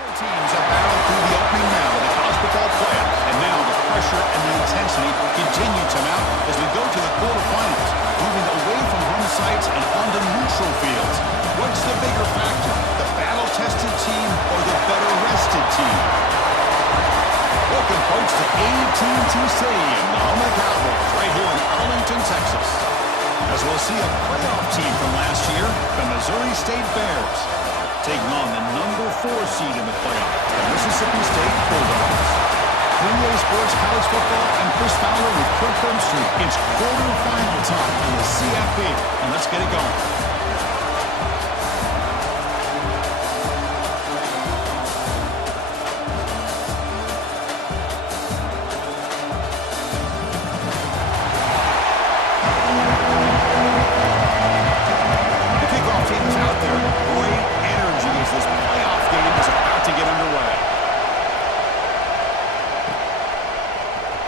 Teams have battled through the opening round of the college football playoff, and now the pressure and the intensity continue to mount as we go to the quarterfinals, moving away from home sites and onto neutral fields. What's the bigger factor, the battle-tested team or the better-rested team? Welcome, folks, to AT&T Stadium, the home of the Cowboys, right here in Arlington, Texas. As we'll see a playoff team from last year, the Missouri State Bears, taking on the number 4 seed in the playoff, the Mississippi State Bulldogs. Penn Sports College Football and Chris Fowler with Kirk Herbstreit. It's quarterfinal time in the CFP, and let's get it going.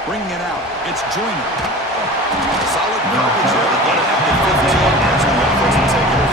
Bringing it out, it's Joyner. Solid coverage there to get it out to 15 as the offense will take it.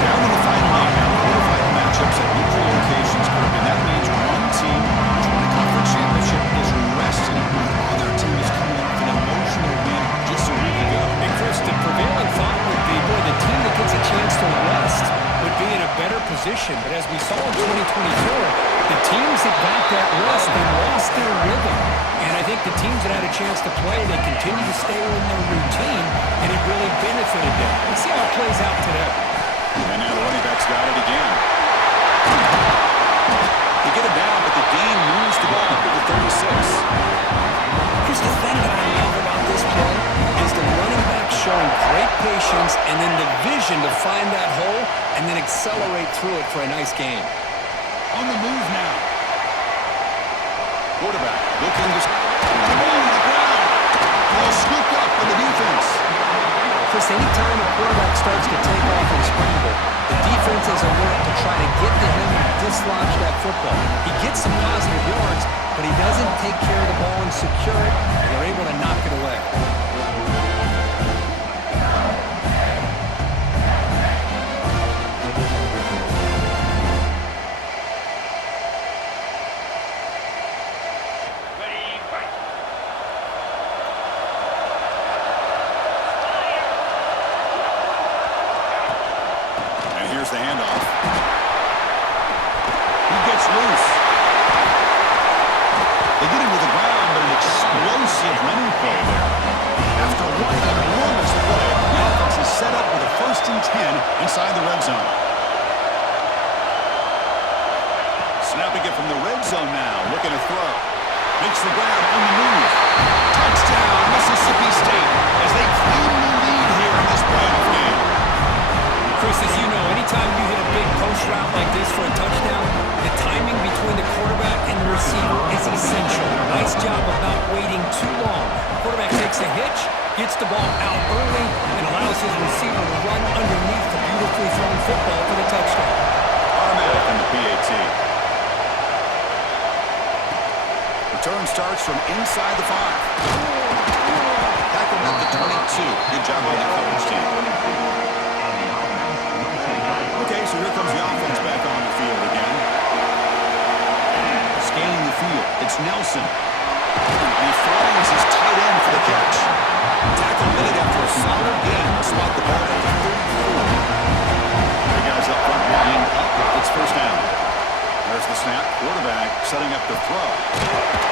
Down to the final 8 now, quarterfinal matchups at neutral locations, Kirk, and that means one team which won a conference championship is resting while the other team is coming off an emotional win just a week ago. And Chris, the prevailing thought would be, boy, the team that gets a chance to rest would be in a better position. But as we saw in 2024, the teams that got that rest, they lost their rhythm. And I think the teams that had a chance to play, they continue to stay in their routine, and it really benefited them. Let's see how it plays out today. And now the running back's got it again. They get it down, but the gain moves the ball up to the 36. Here's the thing that I love about this play is the running back showing great patience and then the vision to find that hole and then accelerate through it for a nice gain. On the move now. Quarterback looking to the ground. Ball scooped up by the defense. Chris, anytime a quarterback starts to take off and scramble, the defense is alert to try to get to him and dislodge that football. He gets some positive yards, but he doesn't take care of the ball and secure it, and they're able to knock it away. Here's the handoff. He gets loose. They get him to the ground, but an explosive running play there. After one enormous play, the offense is set up with a 1st and 10 inside the red zone. Snapping it from the red zone now, looking to throw. Makes the ground on the move. Touchdown, Mississippi State, as they claim the lead here in this playoff game. Chris, as you know, anytime you hit a big post route like this for a touchdown, the timing between the quarterback and the receiver is essential. Nice job of not waiting too long. Quarterback takes a hitch, gets the ball out early, and allows his receiver to run underneath the beautifully thrown football for the touchdown. Automatic on the PAT. Return starts from inside the 5. Tackled at the 22. Good job by the coverage team. Okay, so here comes the offense back on the field again. Scanning the field, it's Nelson. He finds his tight end for the catch. Tackle made after a solid gain to spot the ball at the 34. The guys up front line up. It's 1st down. There's the snap. Quarterback setting up the throw.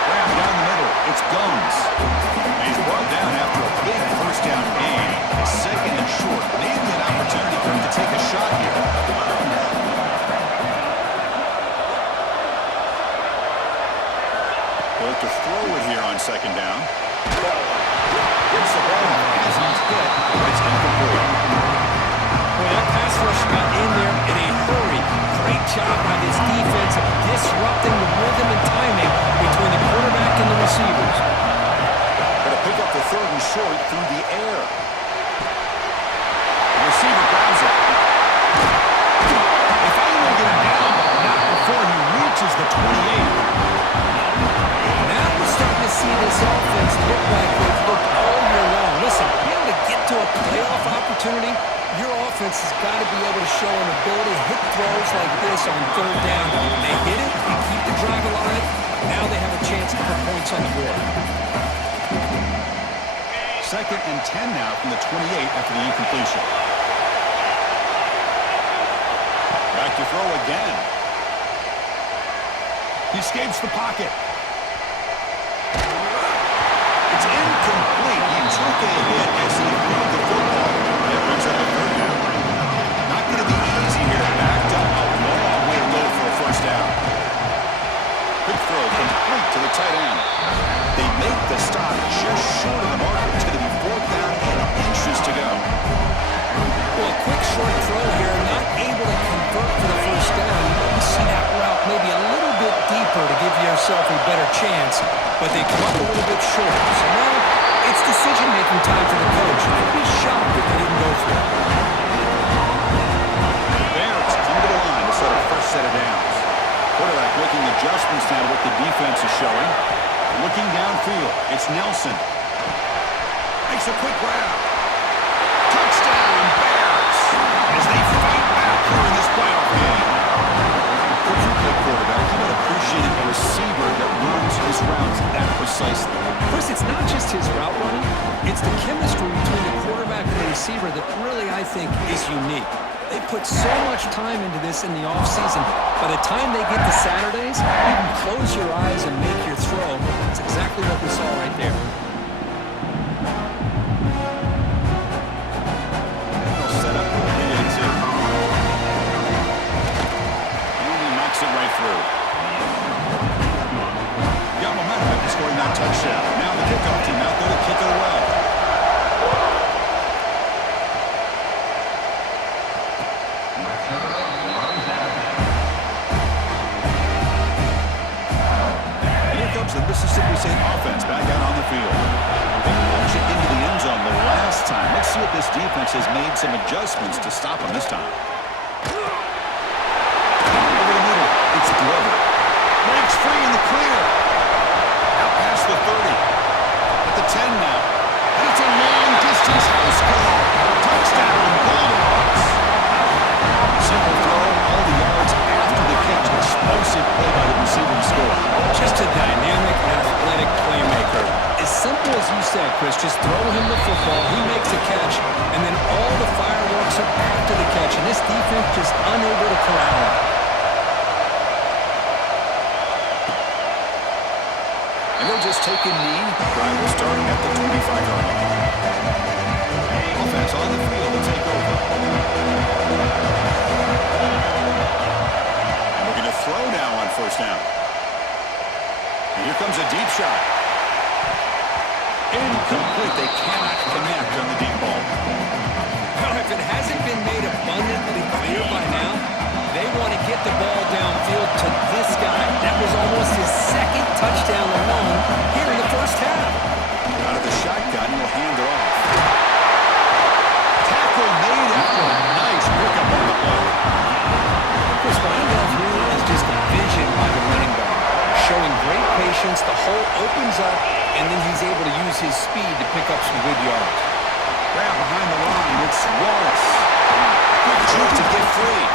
Grab down the middle. It's Guns. And he's brought down after a big 1st down gain. 2nd and short. Maybe an opportunity for him to take a shot here. Built to throw it here on 2nd down. Gets the ball as he's hit, but it's incomplete. Well, that pass rush got in there in a hurry. Great job by this defense of disrupting the rhythm and timing between the quarterback and the receivers. Going to pick up the 3rd and short through the air. The receiver grabs it. They finally get him down, but not before he reaches the 28. Now we're starting to see this offense look like they've looked all year long. Listen, be able to get to a playoff opportunity, your offense has got to be able to show an ability to hit throws like this on 3rd down points on the board. 2nd and 10 now from the 28 after the incompletion. Back to throw again. He escapes the pocket. It's incomplete. He took a hit as he threw the football. That brings up a 3rd down. Not going to be easy here. Backed up a long way to go for a 1st down. Quick throw complete to the tight end. They make the stop just short of the marker. It's going to be 4th down and inches to go. Well, a quick short throw here, not able to convert for the 1st down. You want to see that route maybe a little bit deeper to give yourself a better chance, but they come up a little bit short. So now it's decision-making time for the coach. I'd be shocked if they didn't go for it. The Bears come to the line to set a fresh set of downs. Quarterback making adjustments now to what the defense is showing. Looking downfield, it's Nelson. Makes a quick grab. Touchdown, Bears, as they fight back here in this playoff game. Coach, you play quarterback. You would appreciate a receiver that runs his routes that precisely. Chris, it's not just his route running. It's the chemistry between the quarterback and the receiver that really, I think, is unique. They put so much time into this in the offseason. By the time they get to Saturdays, you can close your eyes and make your throw. That's exactly what we saw right there. And they'll set up the PA2. And he knocks it right through. Got momentum after scoring that touchdown. Now the kickoff team out there to kick it away. The Mississippi State offense back out on the field. They launch it into the end zone the last time. Let's see if this defense has made some adjustments to stop them this time. Over the middle, it's Glover. Breaks free in the clear. Out past the 30. At the 10 now. And it's a long-distance house call. Touchdown, Bulldogs. Simple throw, all the yards after the catch. Explosive play by the receiver to score. Just a dynamic, athletic playmaker. As simple as you said, Chris, just throw him the football, he makes a catch, and then all the fireworks are after the catch, and this defense just unable to corral him. And they'll just take a knee. Drive will start at the 25-yard line. Offense on the field to take over. And we're going to throw now on 1st down. And here comes a deep shot. Incomplete. They cannot connect on the deep ball. Well, if it hasn't been made abundantly clear by now, they want to get the ball downfield to this guy. That was almost his 2nd touchdown alone here in the 1st half. Out of the shotgun, he'll hand it off. Tackle made after a nice pickup on the play. Chris, what I love here is just the vision by the running back. Showing great patience, the hole opens up, and then he's able to use his speed to pick up some good yards. Grab behind the line, it's Wallace. Quick shoot to get free.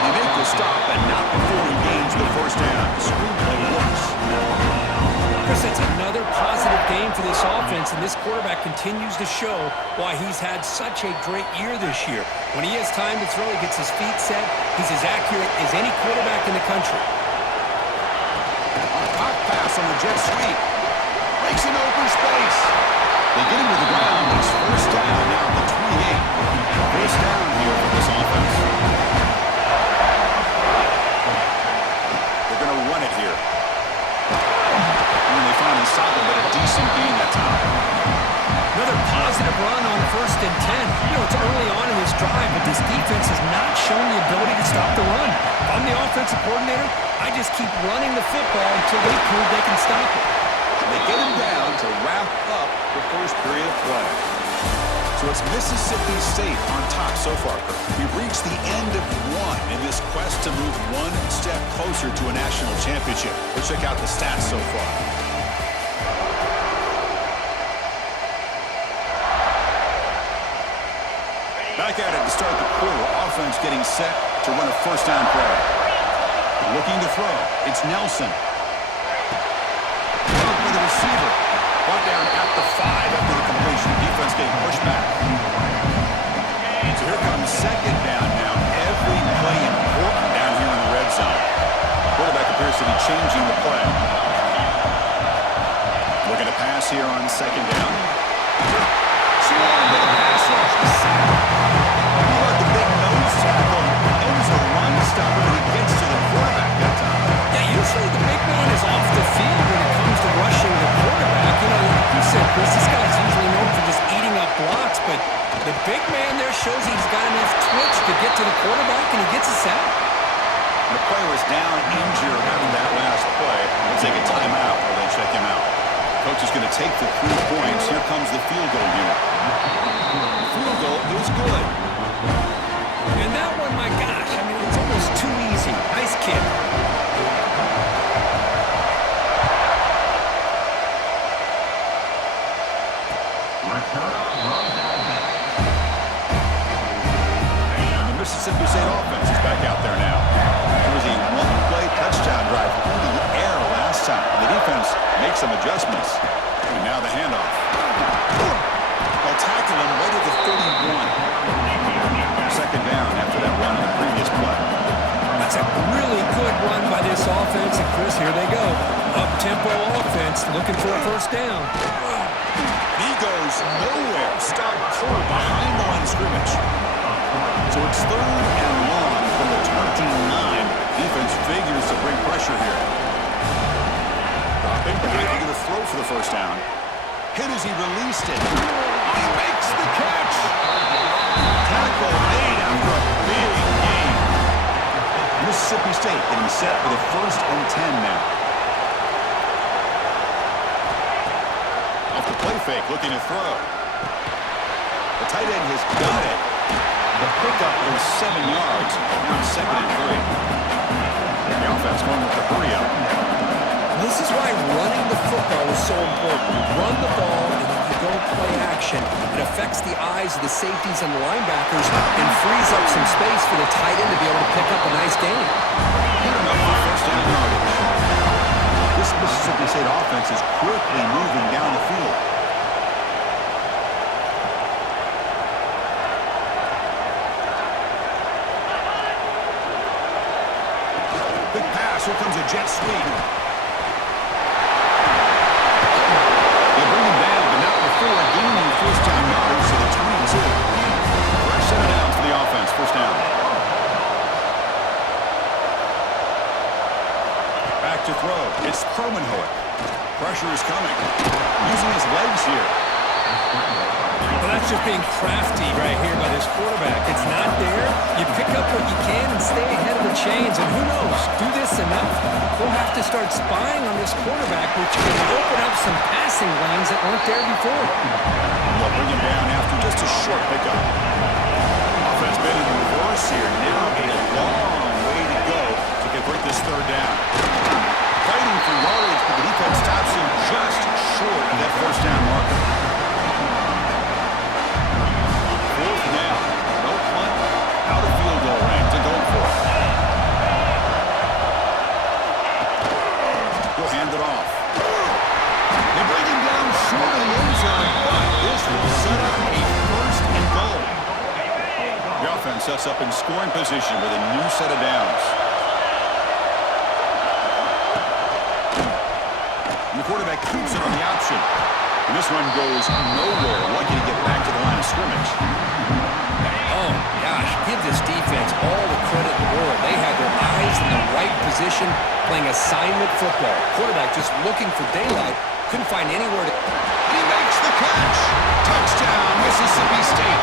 They make the stop, and not before he gains the 1st down. The screenplay works. Chris, it's another positive game for this offense, and this quarterback continues to show why he's had such a great year this year. When he has time to throw, he gets his feet set. He's as accurate as any quarterback in the country. Hot pass on the jet sweep. Breaks into open space. They get him to the ground. It's 1st down now at the 28. 1st down here for this offense. They're going to run it here. And they finally stop him, but a decent gain that time. Another positive run on 1st and 10. You know, it's early on in this drive, but this defense has not shown the ability to stop the run. If I'm the offensive coordinator, I just keep running the football until they prove they can stop it. They get him down to wrap up the 1st period of play. So it's Mississippi State on top so far. We've reached the end of one in this quest to move one step closer to a national championship. Let's check out the stats so far. Back at it to start the quarter. Offense getting set to run a 1st down play. Looking to throw. It's Nelson. The Brought down at the 5 after the completion. Defense getting pushed back. So here comes second down now. Every play important down here in the red zone. Quarterback appears to be changing the play. Looking to pass here on second down. With a pass rush. How about the big nose tackle? Owns a run stopper when he gets to the quarterback that time. Yeah, usually the big man is off the field when it comes to rushing the quarterback. You know, like you said, Chris, this guy's usually known for just eating up blocks, but the big man there shows he's got enough twitch to get to the quarterback, and he gets a sack. The player is down injured after that last play. They'll take a timeout while they check him out. Coach is going to take the 3 points. Here comes the field goal unit. The field goal is good. And that one, my gosh, I mean, it's almost too easy. Nice kick. And the Mississippi State offense is back out there now. It was a one-play touchdown drive through the air last time. The defense makes some adjustments. And now the handoff. They'll tackle him right at the 31. Second down after that run on the previous play. That's a really good run by this offense. And, Chris, here they go. Up-tempo offense looking for a first down. He goes nowhere. Stop short behind the line of scrimmage. So it's 3rd and long from the 29. Defense figures to bring pressure here. Dropping back, going to throw for the first down. Hit as he released it. He makes the catch. Tackle made after a big game. Mississippi State getting set for the 1st and 10 now. Off the play fake, looking to throw. The tight end has got it. The pickup is 7 yards. Now 2nd and 3. The offense going with the hurry up. This is why running the football is so important. Run the ball, and then you go play action. It affects the eyes of the safeties and the linebackers and frees up some space for the tight end to be able to pick up a nice gain. Good enough for first down yardage. This Mississippi State offense is quickly moving down the field. Big pass. Here comes a jet sweep. Gaining first down yardage to the 22. Fresh set of downs for the offense. First down. Back to throw. It's Cromenhoek. Pressure is coming. Using his legs here. Well, that's just being crafty right here by this quarterback. It's not there. You pick up what you can and stay ahead of the chains. And who knows, do this enough, we'll have to start spying on this quarterback, which can open up some passing lanes that weren't there before. They'll bring him down after just a short pickup. Offense been in the reverse here. Now a long way to go to convert this 3rd down. Fighting for yardage, but the defense stops him just short of that first down marker. 4th down. No punt. Out of field goal range to go for it. He'll hand it off. They bring him down short of the end zone, but this will set up a 1st and goal. The offense sets up in scoring position with a new set of downs. And the quarterback keeps it on the option. And this one goes nowhere. Lucky to get back to the line of scrimmage. Oh, gosh, give this defense all the credit in the world. They had their eyes in the right position, playing assignment football. Quarterback just looking for daylight. Couldn't find anywhere to... He makes the catch. Touchdown, Mississippi State.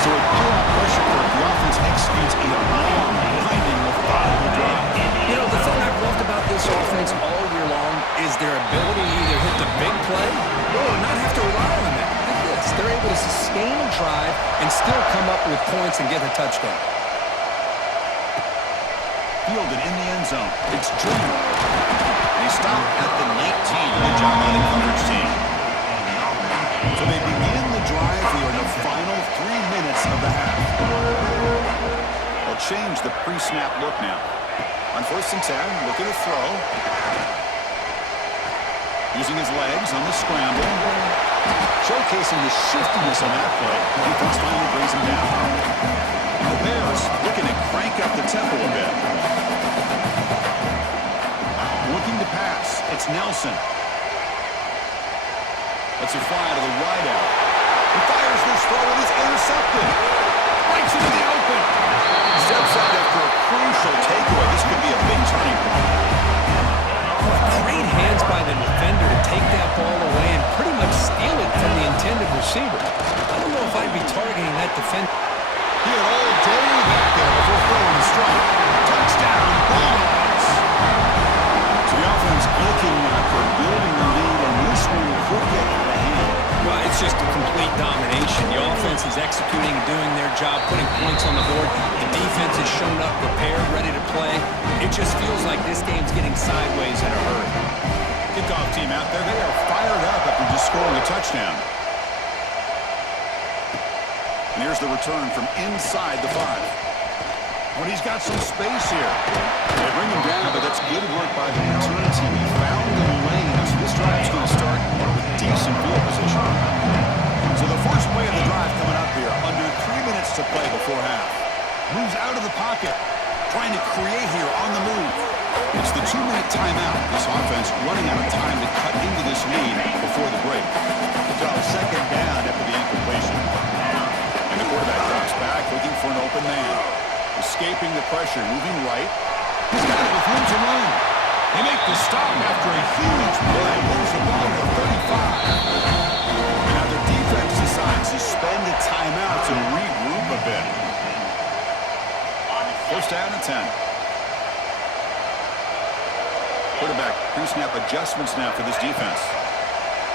So a pull-out pressure curve. The offense executes a long, blinding, methodical drive. You know, the thing I've loved about this offense all year long is their ability to either hit the big play or not have to rely on that. Look at this. They're able to sustain a drive and still come up with points and get a touchdown. Fielded in the end zone. It's Junior. They stop at the 19. Good job by the coverage team. So they begin the drive here in the final 3 minutes of the half. They'll change the pre-snap look now. On 1st and 10, looking to throw. Using his legs on the scramble. Showcasing the shiftiness on that play. Defense finally brings him down. And the Bears looking to crank up the tempo a bit. Looking to pass. It's Nelson. Let's a fly to the wideout. He fires this throw and it's intercepted. Breaks into the open. Steps out after a crucial takeaway. This could be a big turning point. Great hands by the defender to take that ball away and pretty much steal it from the intended receiver. I don't know if I'd be targeting that defender. He had all day back there before throwing the strike. Touchdown, Bulldogs. So the offense looking for building the lead, and this one could get out of hand. Well, it's just a complete domination. The offense is executing and doing their job, putting points on the board. The defense has shown up, prepared, ready to play. It just feels like this game's getting sideways in a hurry. Kickoff team out there. They are fired up after just scoring a touchdown. And here's the return from inside the 5. Oh, and he's got some space here. They bring him down, but that's good work by the return team. He found the lane. So this drive's going to start with decent field position. So the first play of the drive coming up here. Under 3 minutes to play before half. Moves out of the pocket. Trying to create here on the move. It's the 2-minute timeout. This offense running out of time to cut into this lead before the break. So second down after the incompletion. And the quarterback drops back looking for an open man. Escaping the pressure, moving right. He's got it with room to run. They make the stop after a huge play. Moves the ball to 35. And now the defense decides to spend a timeout to regroup a bit. First down and 10. Quarterback pre-snap adjustments now for this defense.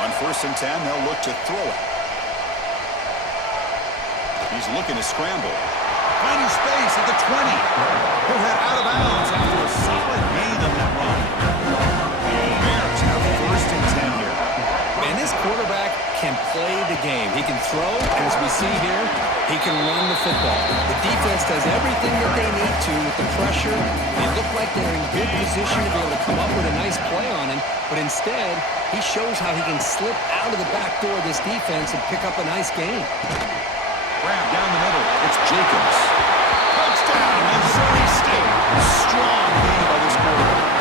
On 1st and 10, they'll look to throw it. He's looking to scramble. Finding space at the 20. He'll head out of bounds after a solid gain on that run. Bears have 1st and 10 here. Man, this quarterback can play the game. He can throw, and as we see here, he can run the football. The defense does everything that they need to with the pressure. They look like they're in good position to be able to come up with a nice play on him, but instead, he shows how he can slip out of the back door of this defense and pick up a nice gain. Grab down the middle. It's Jacobs. Touchdown, Missouri State. Strong game by this quarterback.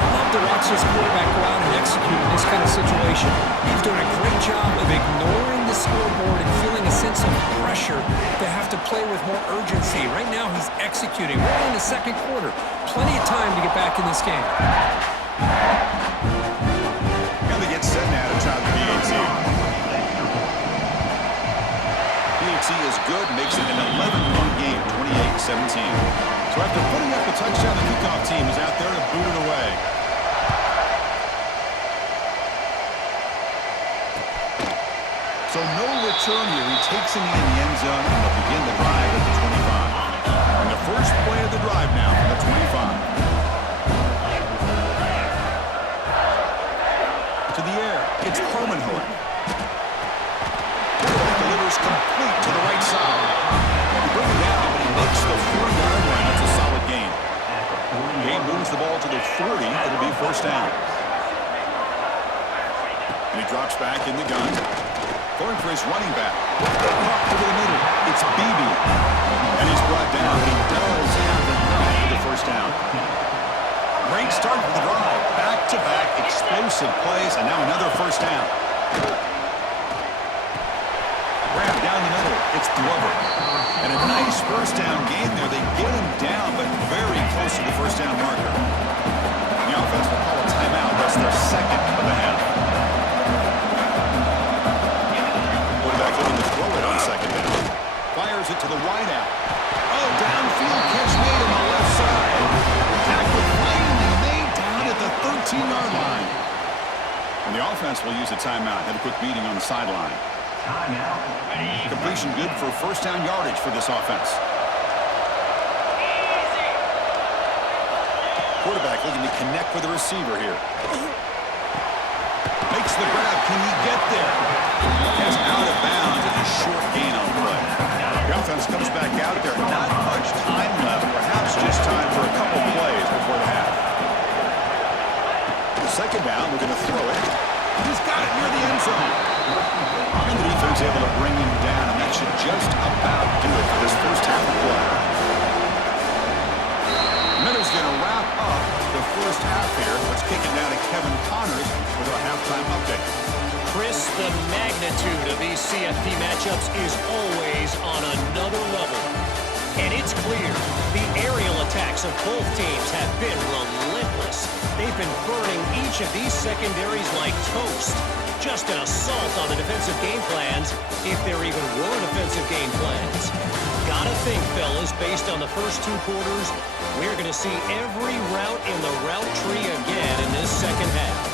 I love to watch this quarterback go out and execute in this kind of situation. He's doing a great job of ignoring the scoreboard and feeling a sense of pressure to have to play with more urgency. Right now, he's executing. We're in the second quarter. Plenty of time to get back in this game. And they get set now to try the PAT. PAT is good, makes it an 11-point game, 28-17. So after putting up the touchdown, the kickoff team is out there to boot it away. So no return here. He takes it in the end zone, and they'll begin the drive at the 25. And the first play of the drive now from the 25. To the air, it's Permanhoek. Delivers complete to the right side. He brings it down, but he makes the 40-yard line. That's a solid gain. He moves the ball to the 40. It'll be first down. And he drops back in the gun. Going for his running back. Over the middle. It's Beebe. And he's brought down. He does have enough for the first down. Great start for the drive. Back-to-back explosive plays, and now another first down. Grab down the middle. It's Glover. And a nice first down gain there. They get him down, but very close to the first down marker. The offense will call a timeout. That's their second of the half. Quarterback looking to throw it on second down. Fires it to the wideout. Oh, downfield catch made on the left side. Tackle finally made down at the 13-yard line. And the offense will use a timeout. Had a quick meeting on the sideline. Completion good for first down yardage for this offense. Quarterback looking to connect with the receiver here. Makes the grab. Can he get there? Has out of bounds and a short gain on the play. The offense comes back out there. Not much time left. Perhaps just time for a couple plays before the half. Second down, looking looking to throw it. He's got it near the end zone. And the defense able to bring him down, and that should just about do it for this first half of play. Miller's going to wrap up the first half here. Let's kick it down to Kevin Connors with our halftime update. Chris, the magnitude of these CFP matchups is always on another level. And it's clear the aerial attacks of both teams have been relentless. They've been burning each of these secondaries like toast. Just an assault on the defensive game plans, if there even were defensive game plans. Gotta think, fellas, based on the first two quarters, we're going to see every route in the route tree again in this second half.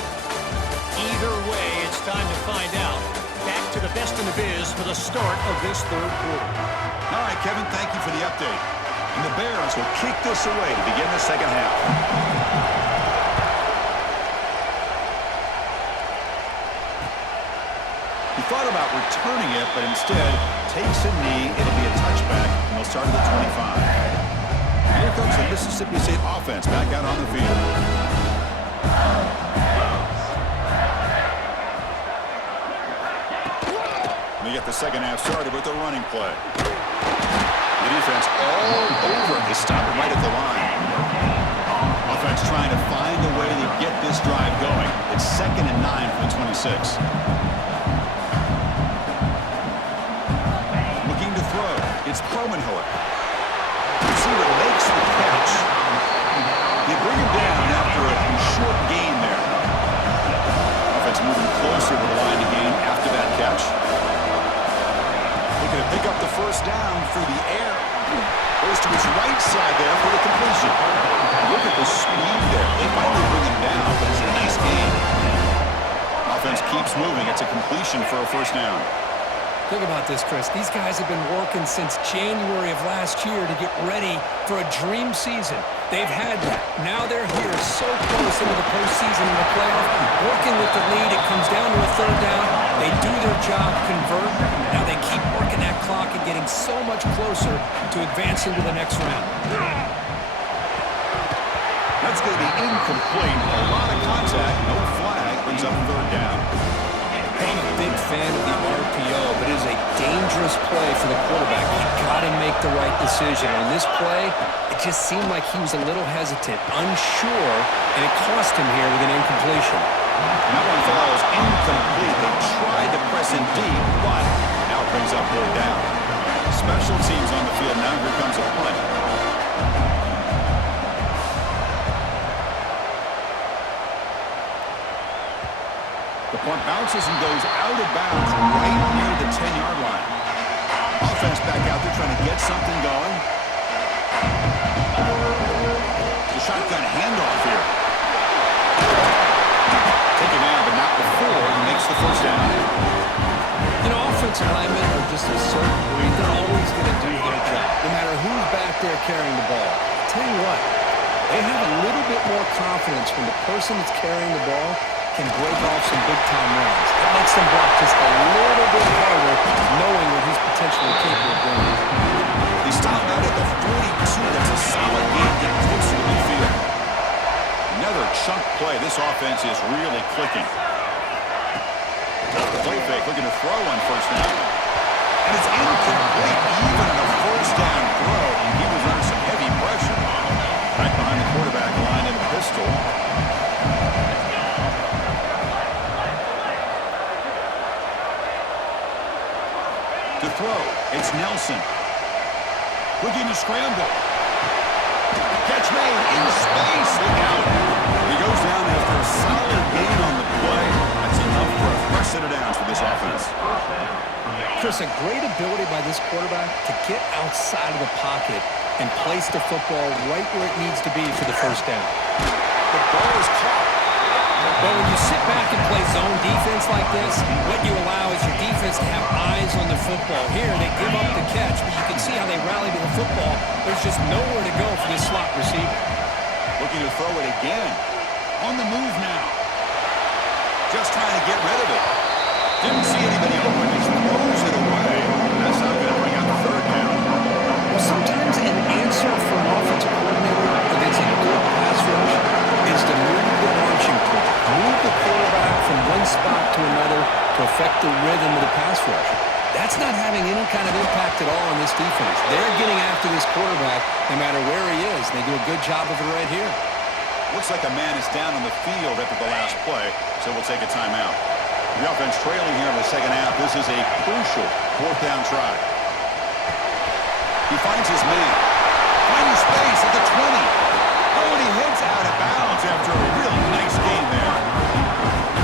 Either way, it's time to find out. Back to the best in the biz for the start of this third quarter. All right, Kevin, thank you for the update. And the Bears will kick this away to begin the second half. He thought about returning it, but instead takes a knee. It'll be a touchback, and they'll start at the 25. Here comes the Mississippi State offense back out on the field. We get the second half started with the running play. The defense all over it. They stop it right at the line. Offense trying to find a way to get this drive going. It's 2nd and 9 from the 26. Looking to throw. It's Promenhiller. Receiver makes the catch. They bring him down after a short gain there. Offense moving closer to the line of game after that catch. Looking to pick up the first down through the air. Goes to his right side there for the completion. Look at the speed there. They finally bring him down, but it's a nice gain. Offense keeps moving. It's a completion for a first down. Think about this, Chris. These guys have been working since January of last year to get ready for a dream season. They've had that. Now they're here so close into the postseason and the playoff. Working with the lead, it comes down to a third down. They do their job, convert. Now they keep working that clock and getting so much closer to advancing to the next round. That's going to be incomplete. A lot of contact. No flag. Brings up third down. I'm a big fan of the RPO, but it is a dangerous play for the quarterback. He got to make the right decision. On this play, it just seemed like he was a little hesitant, unsure, and it cost him here with an incompletion. That one falls incomplete. They tried to press in deep, but now it brings up third down. Special teams on the field now. Here comes a punt. The punt bounces and goes out of bounds right near the 10-yard line. Offense back out there trying to get something going. The shotgun handoff here. Take him out, but not before he makes the first down. You know, offensive linemen are just a certain breed. They're always going to do their job, no matter who's back there carrying the ball. I'll tell you what, they have a little bit more confidence when the person that's carrying the ball can break off some big-time runs. It makes them block just a little bit harder, knowing what he's potentially capable of doing. He stopped out at the 42. That's a solid gain, getting closer to midfield. Another chunk play. This offense is really clicking. The play fake, looking to throw on first down. And it's incomplete, even on a first down throw. And he was under some heavy pressure. Back behind the quarterback line in a pistol. To throw, it's Nelson. Looking to scramble. Catch made in space. Look out. He goes down after a solid gain on the play. That's enough for a fresh set of downs for this offense. Chris, a great ability by this quarterback to get outside of the pocket and place the football right where it needs to be for the first down. The ball is caught. But when you sit back and play zone defense like this, what you allow is your defense to have eyes on the football. Here, they give up the catch, but you can see how they rally to the football. There's just nowhere to go for this slot receiver. Looking to throw it again. On the move now. Just trying to get rid of it. Didn't see anybody open. He throws it away. That's not going to bring out the third down. Well, sometimes an answer for an offensive coordinator against a good pass rush is to move the launching point, move the quarterback the rhythm of the pass rush. That's not having any kind of impact at all on this defense. They're getting after this quarterback no matter where he is. They do a good job of it right here. Looks like a man is down on the field after the last play, so we'll take a timeout. The offense trailing here in the second half. This is a crucial fourth down try. He finds his man. Finding space at the 20. Oh, and he heads out of bounds after a really nice game there.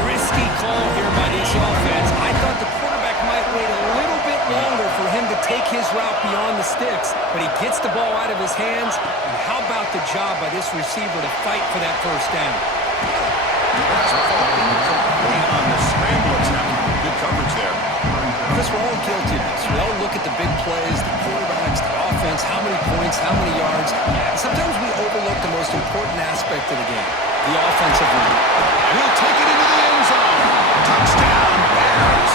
Risky call here by this offense. I thought the quarterback might wait a little bit longer for him to take his route beyond the sticks, but he gets the ball out of his hands. And how about the job by this receiver to fight for that first down? On the scramble attempt. Good coverage there. Chris, we're all guilty of this. We all look at the big plays, the quarterbacks, the offense, how many points, how many yards. And sometimes we overlook the most important aspect of the game, the offensive line. And he'll take it into the end zone. Touchdown, Bears.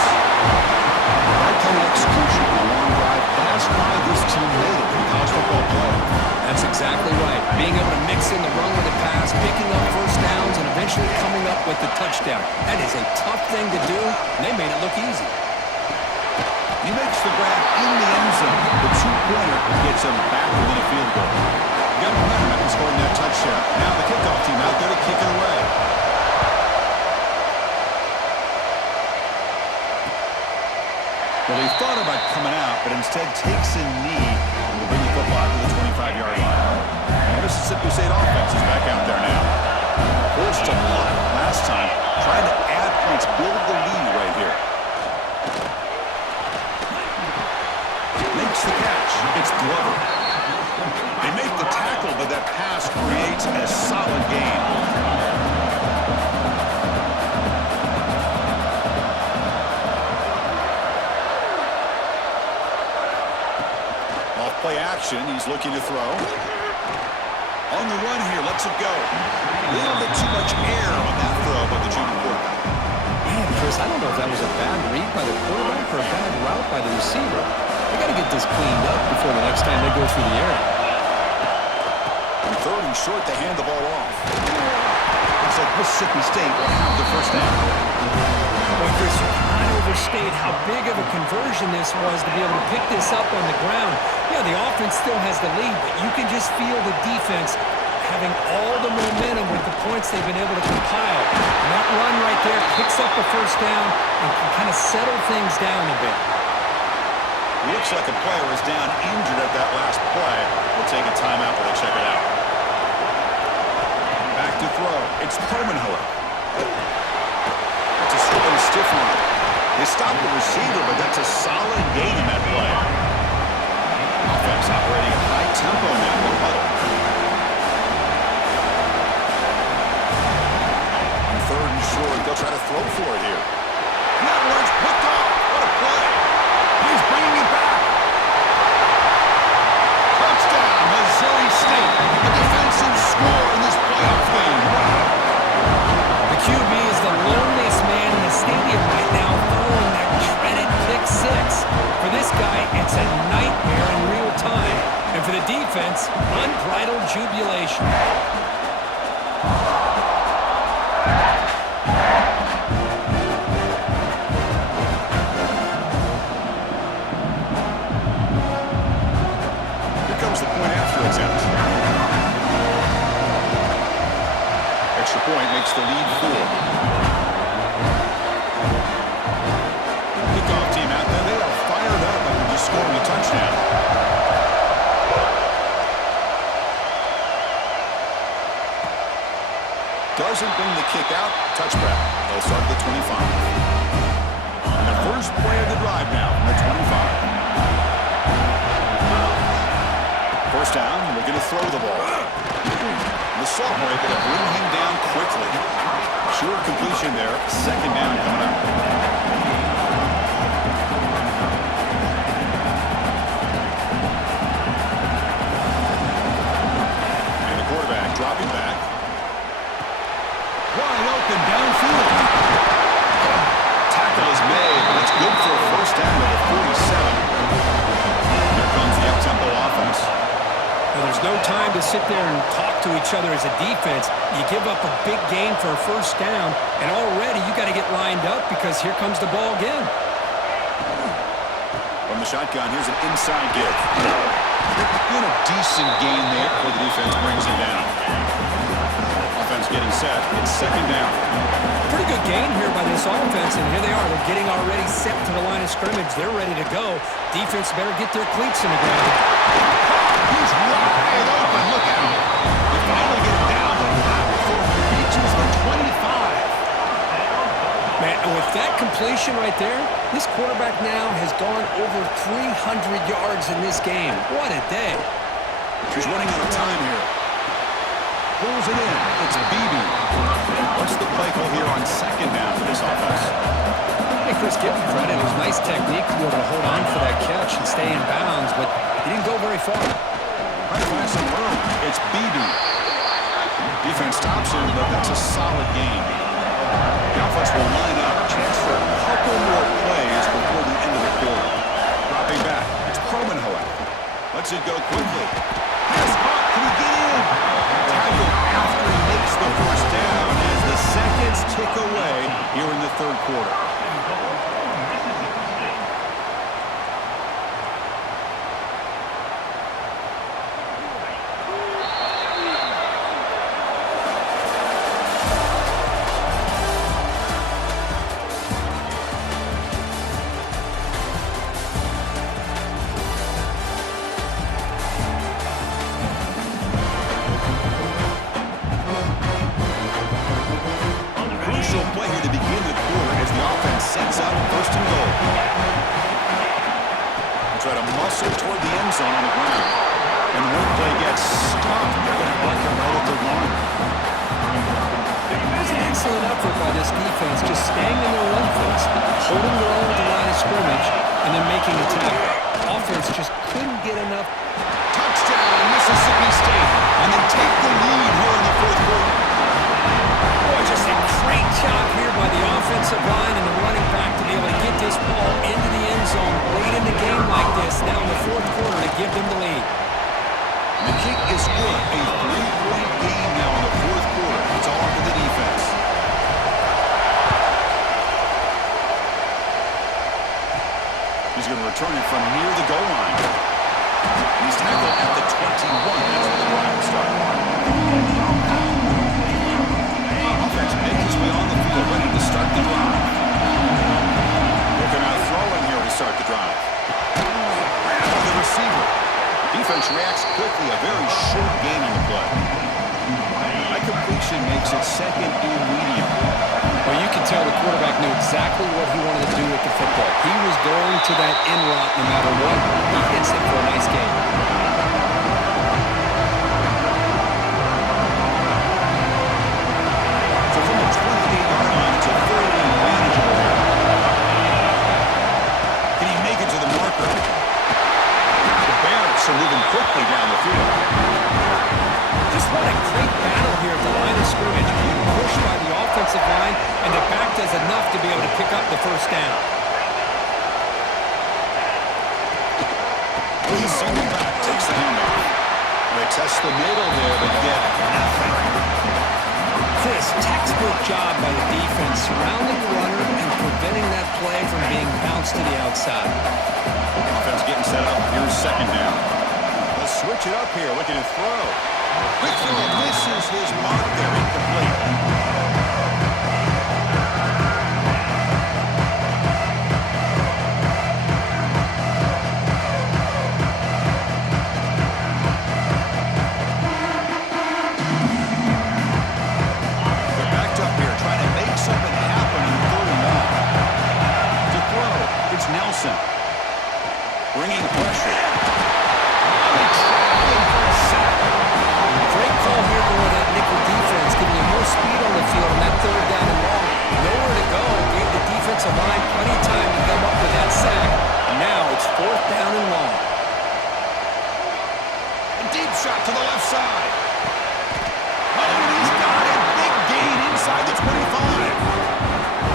That kind of execution on a long drive, that's why this team made it in college football play. That's exactly right. Being able to mix in the run with the pass, picking up first downs, and eventually coming up with the touchdown. That is a tough thing to do, and they made it look easy. He makes the grab in the end zone. The two-pointer gets him back within a field goal. Got momentum after scoring that touchdown. Now the kickoff team out there to kick it away. Well, he thought about coming out, but instead takes a knee and will bring the football to the 25-yard line. Mississippi State offense is back out there now. Forced to punt last time, trying to add points, build the lead right here. Makes the catch. It's Glover. They make the tackle, but that pass creates a solid gain. Off play action. He's looking to throw. On the run here, lets it go. A little bit too much air on that throw by the junior quarterback. Man, Chris, I don't know if that was a bad read by the quarterback or a bad route by the receiver. They got to get this cleaned up before the next time they go through the air. On third and short, they hand the ball off. Looks like Mississippi State will have the first down. Well, Chris, you cannot overstate how big of a conversion this was to be able to pick this up on the ground. Yeah, the offense still has the lead, but you can just feel the defense having all the momentum with the points they've been able to compile. And that run right there picks up the first down and can kind of settle things down a bit. Looks like a player is down injured at that last play. We'll take a timeout while they check it out. Back to throw. It's Permanhoek. That's a strip and stiff one. They stop the receiver, but that's a solid gain in that play. Offense operating at high tempo now in the huddle. On third and short, they'll try to throw for it here. That one's picked off. What a play. He's bringing it back. Touchdown, Missouri State. A defensive score in this playoff game. Wow. The QB is the loneliest man in the stadium right now throwing that dreaded pick six. For this guy, it's a nightmare in real time. And for the defense, unbridled jubilation. Extra point makes the lead 4. Kickoff team out there. They are fired up after just scoring a touchdown. Doesn't bring the kick out. Touchback. They'll start at the 25. And the first play of the drive now from the 25. First down. We're going to throw the ball. The sophomore able to bring him down quickly. Short completion there. Second down coming up. And the quarterback dropping back. Wide open downfield. Tackle is made, but it's good for a first down at the 47. Here comes the up-tempo offense. The Well, there's no time to sit there and talk to each other as a defense. You give up a big gain for a first down, and already you got to get lined up because here comes the ball again. From the shotgun, here's an inside give. Doing a decent gain there before the defense brings him down. Offense getting set. It's second down. Pretty good gain here by this offense, and here they are. They're getting already set to the line of scrimmage. They're ready to go. Defense better get their cleats in the ground. He's wide open. Look out. They finally get down the line before he reaches the 25. Man, and with that completion right there, this quarterback now has gone over 300 yards in this game. What a day. He's running out of time here. Pulls it in. It's BB. What's the play call here on second down for this offense? Hey, Chris, give him credit. It was nice technique to be able to hold on for that catch and stay in bounds, but he didn't go very far. Trying to find some room. It's BB. Defense stops him, but that's a solid gain. The offense will line up. Chance for a couple more plays before the end of the quarter. Dropping back. It's Proman, however. Lets it go quickly. Pass caught. Can he get in? Tackle after he makes the first down as the seconds tick away here in the third quarter. Play here to begin the quarter as the offense sets up first and goal. They try to muscle toward the end zone on the ground. And the one play gets stopped. They're going to mark him right at the line. It was an excellent effort by this defense, just staying in their run fence, holding their own at the line of scrimmage, and then making a tackle. Offense just couldn't get enough. Touchdown, Mississippi State. And they take the lead here in the fourth quarter. Boy, just a great job here by the offensive line and the running back to be able to get this ball into the end zone late in the game like this, now in the fourth quarter, to give them the lead. The kick is good. A 3-point game now in the fourth quarter. It's all up to the defense. He's going to return it from near the goal line. He's tackled at the 21. That's where the drive will start. Offense makes his way on the field, ready to start the drive. Looking out throwing here to start the drive. Ran out of the receiver. Defense reacts quickly, a very short gain on the play. That completion makes it second and medium. Well, you can tell the quarterback knew exactly what he wanted to do with the football. He was going to that end route no matter what. He hits it for a nice gain. So from the 28-yard line, it's a third and manageable here. Can he make it to the marker? The Bears are moving quickly down the field. Just what a great battle here at the line of scrimmage. Being pushed by the offensive line, and the back does enough to be able to pick up the first down. He's single back, takes the handoff. They test the middle there, but get nothing. Chris, textbook job by the defense, surrounding the runner and preventing that play from being bounced to the outside. Offense getting set up. Here's second down. They'll switch it up here, looking to throw. Quick throw misses his mark there, incomplete. Nelson bringing pressure. Great call here for that nickel defense, giving you more speed on the field on that third down and long. Nowhere to go. Gave the defensive line plenty of time to come up with that sack. And now it's fourth down and long. A deep shot to the left side. Oh, and he's got it. Big gain inside the 25.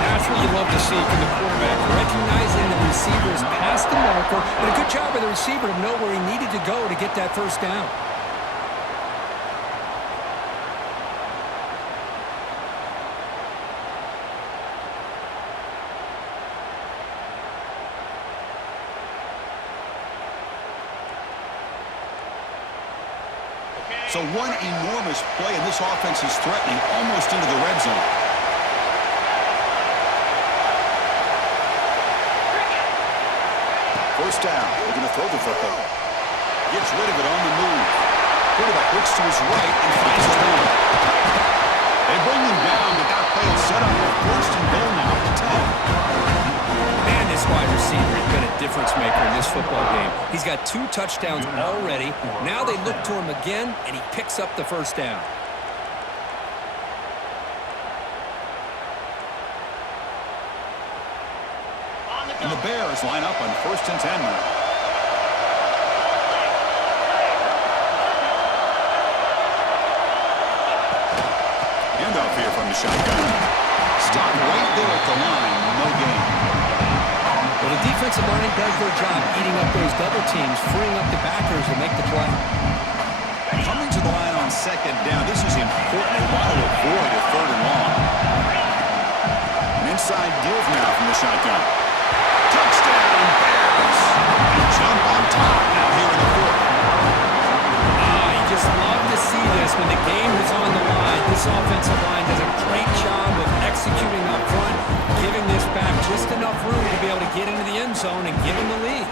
That's what you love to see from the quarterback, recognizing the receiver's past the marker, and a good job by the receiver to know where he needed to go to get that first down. So one enormous play, and this offense is threatening almost into the red zone. First down. They're going to throw the football. Gets rid of it on the move. Quarterback looks to his right and finds his man. They bring him down, but that play will set up a first and goal now at the 10. Man, this wide receiver has been a difference maker in this football game. He's got 2 touchdowns already. Now they look to him again, and he picks up the first down. And the Bears line up on first and 10 now. Handoff here from the shotgun. Stop right there at the line. No gain. Well, the defensive line does their job eating up those double teams, freeing up the backers to make the play. Coming to the line on second down. This is important. They want to avoid a third and long. An inside give now from the shotgun. Touchdown, Bears. And jump on top now here in the fourth. You just love to see this when the game is on the line. This offensive line does a great job of executing up front, giving this back just enough room to be able to get into the end zone and give him the lead.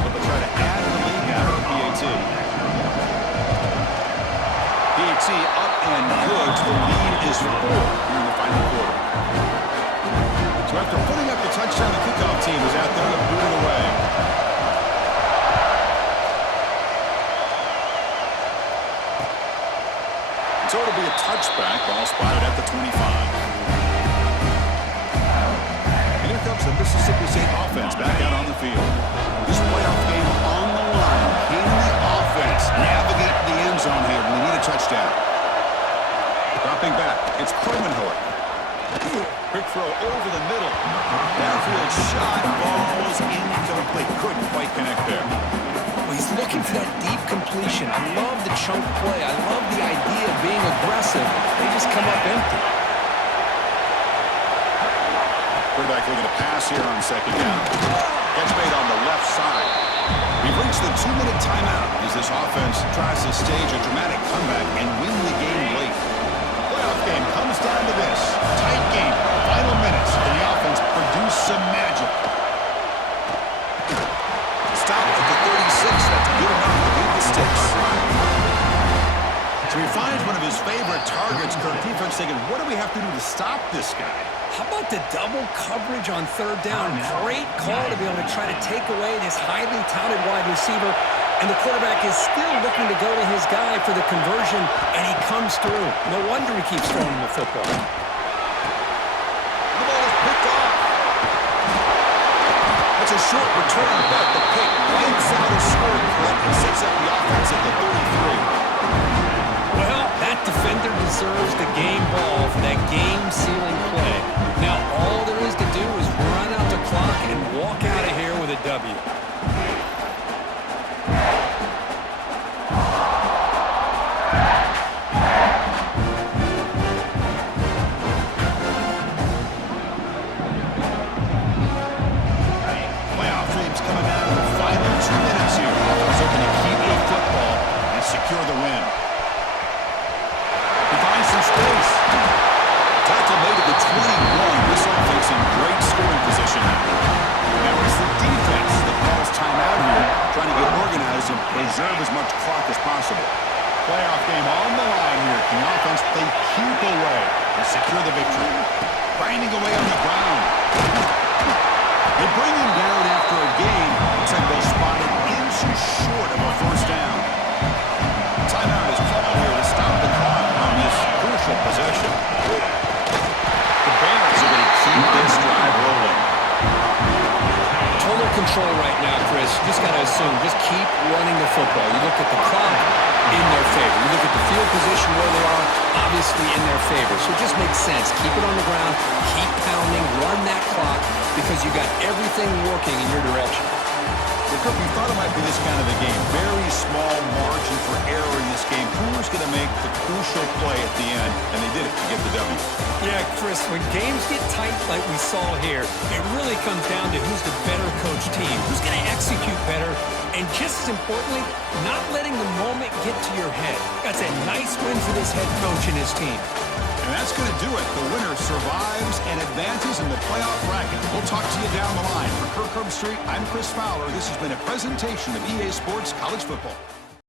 But they'll try to add the lead now to PAT. PAT up and good. The lead is 4 here in the final quarter. So after putting up the touchdown, the kickoff team is out there to boot it away. So it'll be a touchback. Ball spotted at the 25. And here comes the Mississippi State offense back out on the field. This playoff game on the line. Can the offense navigate the end zone here when they need a touchdown? Dropping back. It's Permanhoek. Quick throw over the middle. Downfield shot. Ball was incomplete. Couldn't quite connect there. He's looking for that deep completion. I love the chunk play. I love the idea of being aggressive. They just come up empty. Quarterback looking to pass here on second down. Catch made on the left side. We've reached the 2-minute timeout as this offense tries to stage a dramatic comeback and win the game late. The playoff game comes down to this. Tight game. Final minutes. Can the offense produce some magic? Stop at the 36. That's good enough to beat the sticks. So he finds one of his favorite targets. Kirk defense thinking, what do we have to do to stop this guy? How about the double coverage on third down? Great call to be able to try to take away this highly touted wide receiver. And the quarterback is still looking to go to his guy for the conversion, and he comes through. No wonder he keeps throwing the football. The ball is picked off. That's a short return, but the pick winds out a scoring threat and sets up the offense at the 33. Well, that defender deserves the game ball for that game-sealing play. Now all there is to do is run out the clock and walk out of here with a W. Playoff dreams coming down to the final 2 minutes here. Offense looking to keep the football and secure the win. He finds some space. Tackle made at the 21. This offense in great scoring position now. Now it's the defense that calls timeout here, trying to get organized and preserve as much clock as possible. Playoff game on the line here. Can the offense play keep away and secure the victory? Grinding away on the ground. They bring him down after a gain. Looks like they'll spot it inches short of a first down. Timeout is called here to stop the clock on this crucial possession. The Bears are going to keep this drive rolling. Total control right now, Chris. You just got to assume, just keep running the football. You look at the clock, in their favor. You look at the field position where they are, obviously in their favor. So it just makes sense. Keep it on the ground, keep pounding, run that clock, because you got everything working in your direction. Well, Kirk, we thought it might be this kind of a game. Very small margin for error in this game. Who was going to make the crucial play at the end? And they did it to get the W. Yeah, Chris, when games get tight like we saw here, it really comes down to who's the better coach team, who's going to execute better, and just as importantly, not letting the moment get to your head. That's a nice win for this head coach and his team. And that's going to do it. The winner survives and advances in the playoff bracket. We'll talk to you down the line. For Kirk Herbstreit, I'm Chris Fowler. This has been a presentation of EA Sports College Football.